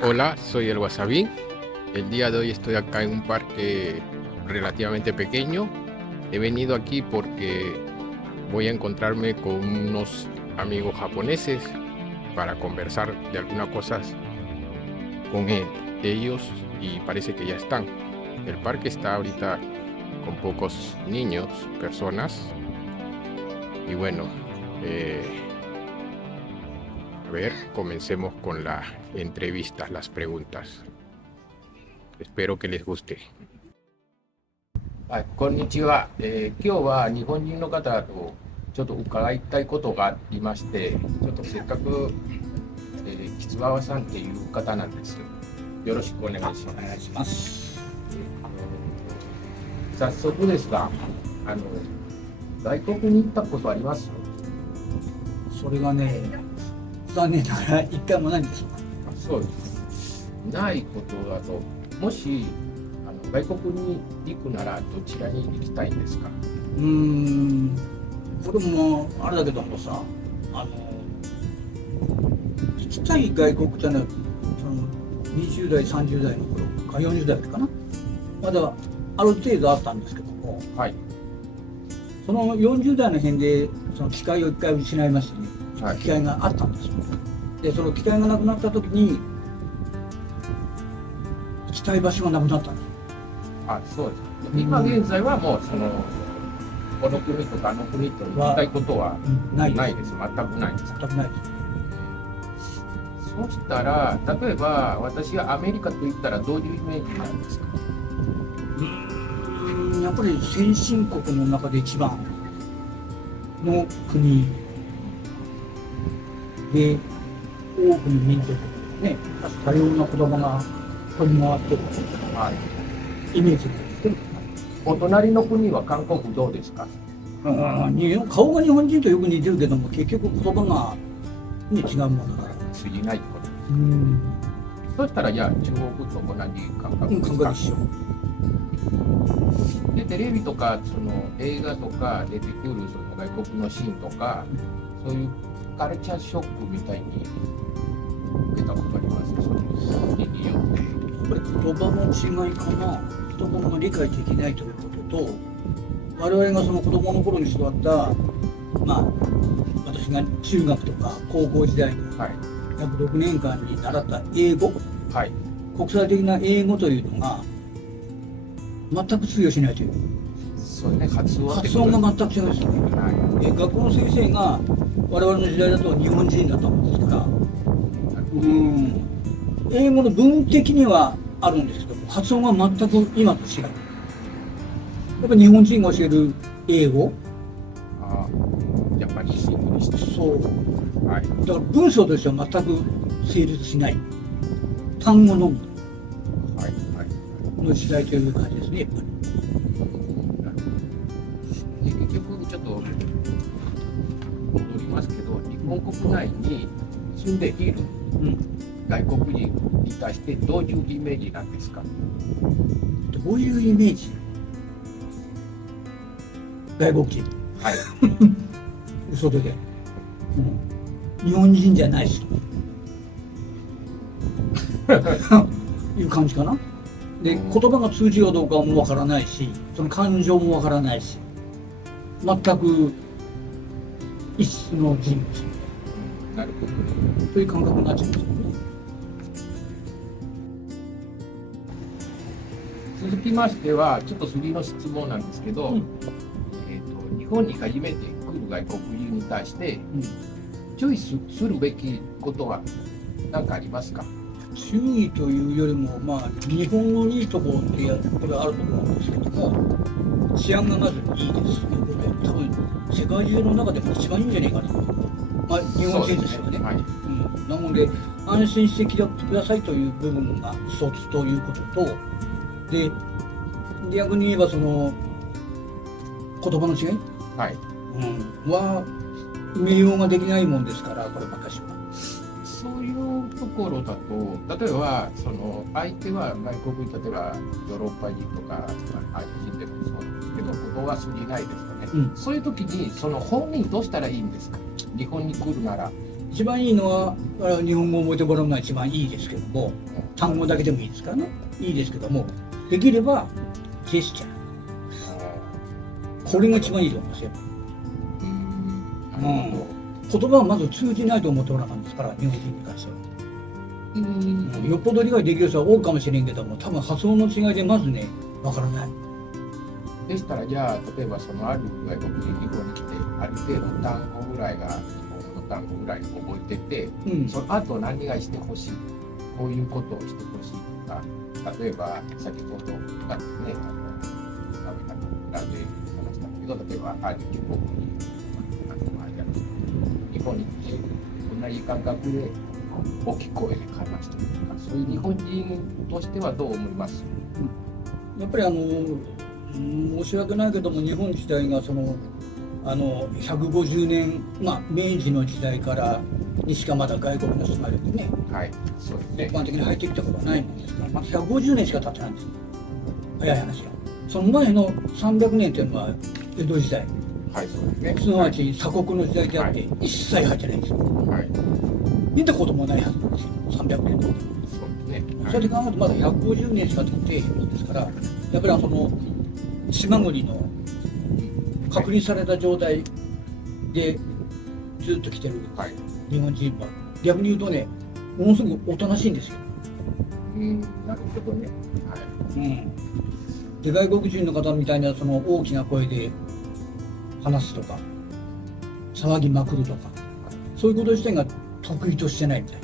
Hola, soy el Wasabin. El día de hoy estoy acá en un parque relativamente pequeño. He venido aquí porque voy a encontrarme con unos amigos japoneses para conversar de algunas cosas con ellos y parece que ya están. El parque está ahorita con pocos niños, personas y bueno, eh, a ver, comencemos con la entrevista, las preguntas. Espero que les guste. はい、こんにちは、今日は日本人の方とちょっと伺いたいことがありまして、ちょっとせっかく、キツバワさんっていう方なんです。よろしくお願いします。お願いします。早速ですが、外国に行ったことあります？それがね、残念ながら一回もないんですよ。そうです。ないことだと、もし外国に行くならどちらに行きたいんですか？これもあれだけどもさ、行きたい外国ってのはその20代30代の頃か40代かな、まだある程度あったんですけども、はい、その40代の辺でその機会を一回失いましてね、はい、機会があったんですよ。でその機会がなくなった時に行きたい場所がなくなったんですよ。あ、そうです。今現在はもうこの国とかあの国と行きたいことはないです。全くないです。全くないです。そうしたら、例えば私がアメリカと言ったらどういうイメージなんですか？やっぱり先進国の中で一番の国で、多くの民族ね、多様な言葉が飛び回ってる、はい、イメージなんですけど、お隣の国は韓国どうですか？顔が日本人とよく似てるけども、結局言葉が、ね、違うものだから通じないことです。そしたらじゃあ中国と同じ感覚ですか？感覚一緒で、テレビとかその映画とか出てくるその外国のシーンとか、そういうカルチャーショックみたいに受けたことあります？その国によって。やっぱり言葉の違いかな。言葉が理解できないということと、我々がその子供の頃に育った、私が中学とか高校時代に約6年間に習った英語、はい、国際的な英語というのが全く通用しないという。そうね、発音が全く違うんですよね。はい、学校の先生が我々の時代だと日本人だったもんですから、英語の文的にはあるんですけど、発音が全く今と違う。やっぱ日本人が教える英語、やっぱりシングリッシュ。そう、はい、だから文章としては全く成立しない。単語のみの時代という感じですね、やっぱり。結局ちょっと戻りますけど、日本国内に住んでいる外国人に対してどういうイメージなんですか？どういうイメージ？外国人。はい。嘘で、日本人じゃないし。いう感じかな。で、言葉が通じるかどうかもわからないし、その感情もわからないし、全く異質の人物。なるほど。という感覚になっちゃうんですよね。続きましては、ちょっと次の質問なんですけど、日本に初めて来る外国人に対して、注意するべきことは何かありますか？注意というよりも、日本のいいところってこれあると思うんですけども、治安がまずいいですね。多分世界中の中でも一番いいんじゃないかな。日本人ですよね。はい、なので安心して来てくださいという部分が一つということと、で逆に言えばその言葉の違い、はい、は埋めようができないもんですから、こればかしは。そういうところだと、例えばその相手は外国、例えばヨーロッパ人とかアジア人でもそうなんですけど、言葉は通じないですよね。そういう時にその本人どうしたらいいんですか？日本に来るなら一番いいのは日本語を覚えてもらうのが一番いいですけども、単語だけでもいいですからね、いいですけども、できればジェスチャー、これが一番いいと思いますよ。言葉はまず通じないと思っておらなかったですから、日本人に関しては。よっぽど理解できる人は多いかもしれんけども、多分発音の違いでまずね、わからない。でしたら、じゃあ、例えばそのある外国人日本に来て、ある程度単語ぐらいが、日本の単語ぐらい覚えてて、その後何がしてほしい、こういうことをしてほしいとか、例えば先ほどね、ラで話したんだけど、例えばある中国に、日本に来て、同じ感覚で大きい声で話してるとか、そういう日本人としてはどう思います？やっぱり申し訳ないけども、日本自体が150年、明治の時代からにしかまだ外国の人がいるんでね、そうですね、一般的に入ってきたことはないもんですから、まだ150年しか経ってないんですよ、早い話が。その前の300年というのは江戸時代、そうですね、すなわち鎖国の時代であって、一切入ってないんですよ。見たこともないはずなんですよ、300年の。そうですね。それで考えるとまだ150年しか経っていないんですから、やっぱり島国の隔離された状態でずっと来てる日本人は、逆に言うとね、ものすごくおとなしいんですよ。なるほどね。で、外国人の方みたいな大きな声で話すとか、騒ぎまくるとか、そういうこと自体が得意としてないみたい。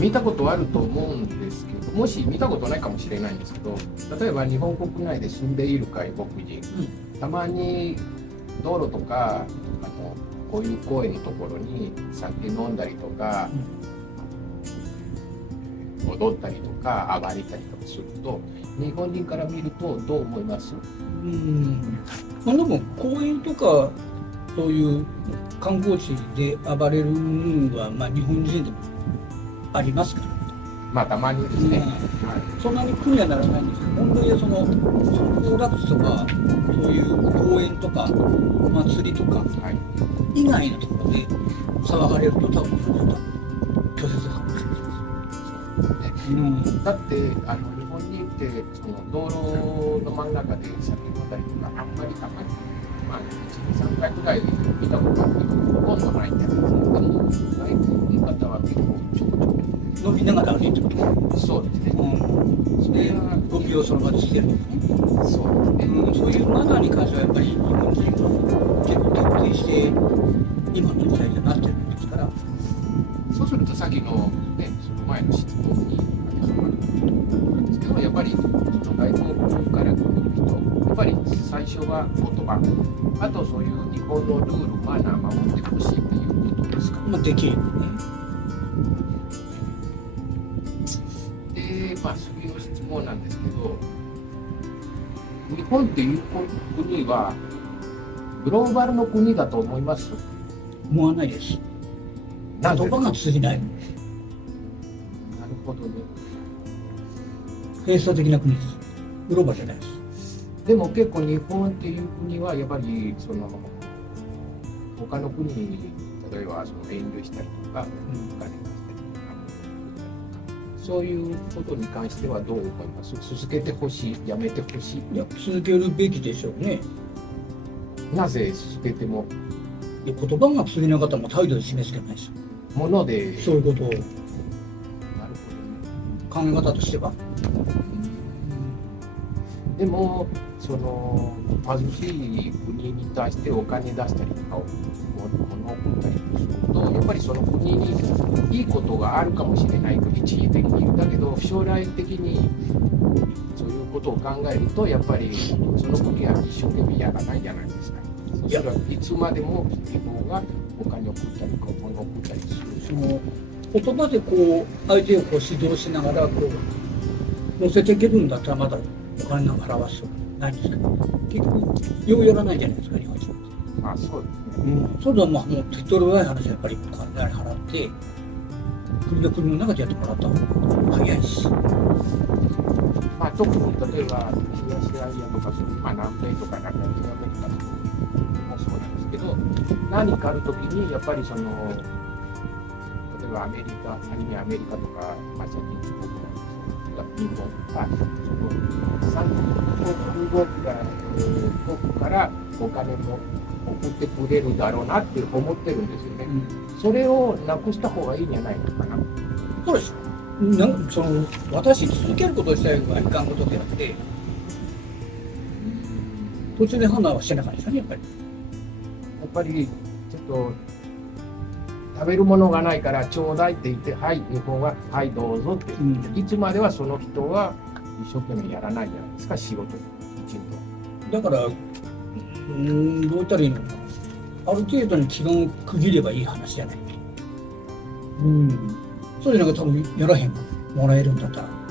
見たことあると思うんですけど、もし見たことないかもしれないんですけど、例えば日本国内で住んでいる外国人、たまに道路とかこういう公園のところに酒飲んだりとか、踊ったりとか暴れたりとかすると、日本人から見るとどう思います？でも公園とかそういう観光地で暴れるのは、日本人でもありますから。たまにですね。そんなに苦にはならないんですけど、本当にその行楽地とか、そういう公園とか、祭りとか、以外のところで騒がれると、多分それだと拒絶反応します。だって日本人ってその道路の真ん中で酒飲んだりとか、あんまりたまに、1、2、3回ぐらい見たことあるけど、ほとんどないんじゃないですか。でも外国の方は結構ちょこちょこ飲みながら歩いてるとか。そうですね。それはゴミをその場で捨てるとかね。そうですね。そういうマナーに関してはやっぱり日本人は結構徹底して今の時代になってるんですから。そうするとさっきのね、その前の質問に当てはまるんですけど、やっぱりその外国から来る人、やっぱり最初は言葉、あとそういう日本のルール、マナー守ってほしいっていうことですか？できればね。で、次の質問なんですけど、日本っていう国はグローバルの国だと思います？思わないです。言葉が通じない。なるほどね。閉鎖的な国です。グローバルじゃないです。でも結構日本っていう国はやっぱりその他の国に例えばその遠慮したりとか、お金出したりとか、そういうことに関してはどう思います？続けてほしい、やめてほしい？いや、続けるべきでしょうね。なぜ続けても？言葉が通じなかったらもう態度で示すしかないです。もので。そういうことを。なるほどね。考え方としては。でもその貧しい国に対してお金出したりとか物を送ったりすると、やっぱりその国にいいことがあるかもしれないと一時的にだけど、将来的にそういうことを考えると、やっぱりその国は一生懸命やらないじゃないですか。それはいつまでも日本がお金を送ったり物を送ったりする。その言葉で相手を指導しながら乗せていけるんだったらまだお金なんか払わすとかないんですけど、結局ようやらないじゃないですか、日本人。そうですね。そうだ、もう手っ取り早い話はやっぱりお金払って国の中でやってもらった方が早いし。特に例えば東アジアとかそういう南米とかラテンアメリカとかもそうなんですけど、何かあるときに、やっぱりその、例えばアメリカ、仮にアメリカとか、まあ、最近中国が日本、その産国国からお金も送ってくれるだろうなって思ってるんですよね。それをなくした方がいいんじゃないのかな。そうです。その渡し続けること自体がいかんことであって、途中で判断はしてなかったですよね、やっぱり。やっぱりちょっと食べるものがないからちょうだいって言って、はい日本ははいどうぞって、いつまではその人は一生懸命やらないじゃないですか、仕事きちんと。だからどう言ったらいいのかな、ある程度に期間を区切ればいい話じゃない。そうじゃなく多分やらへんもらえるんだったら。